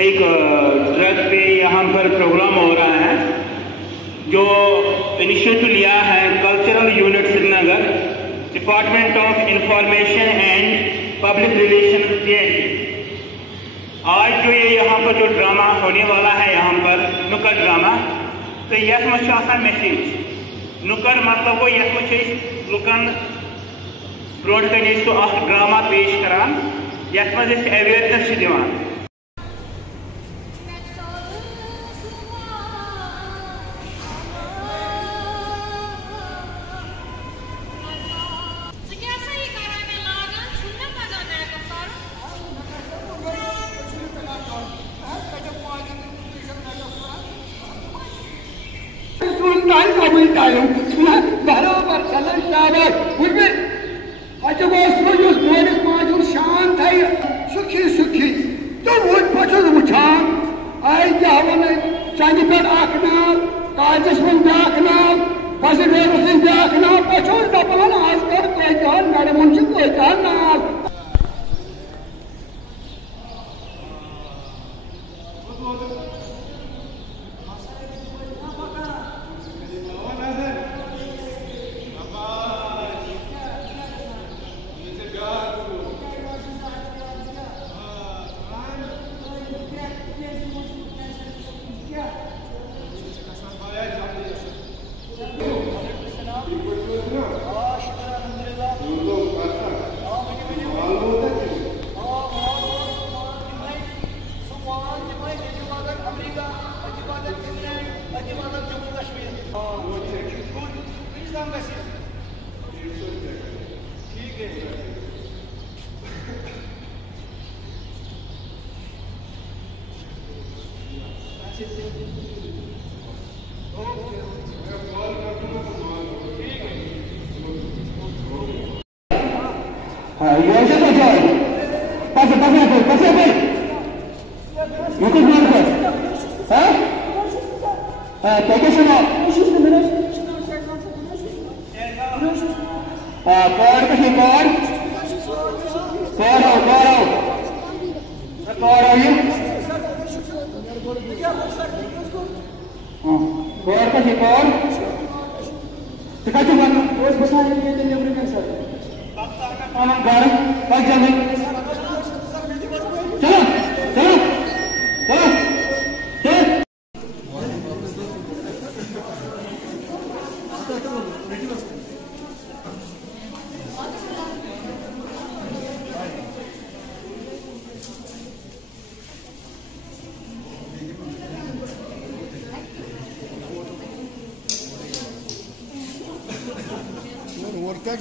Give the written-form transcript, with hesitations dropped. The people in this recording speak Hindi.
एक ड्रग पे यहाँ पर प्रोग्राम हो रहा है जो इनिशिएटिव लिया है cultural unit Srinagar, department of information and public relation JNK। आज जो ये यहाँ पर जो ड्रामा होने वाला है यहाँ पर नुक्कड़ ड्रामा, तो यह मैसेज नुक्कड़ मतलब वो यह लुकन ब्रोड करने ड्रामा पेश करान यथ अवेयरनेस दिवान। बराबर चलन शांत है सुखी सुखी तो वुचान आई क्या चंद पे नाव काजस मन ब्याक नाव बस ब्याक नाव पे दपान आज कर मैडम नाव क्या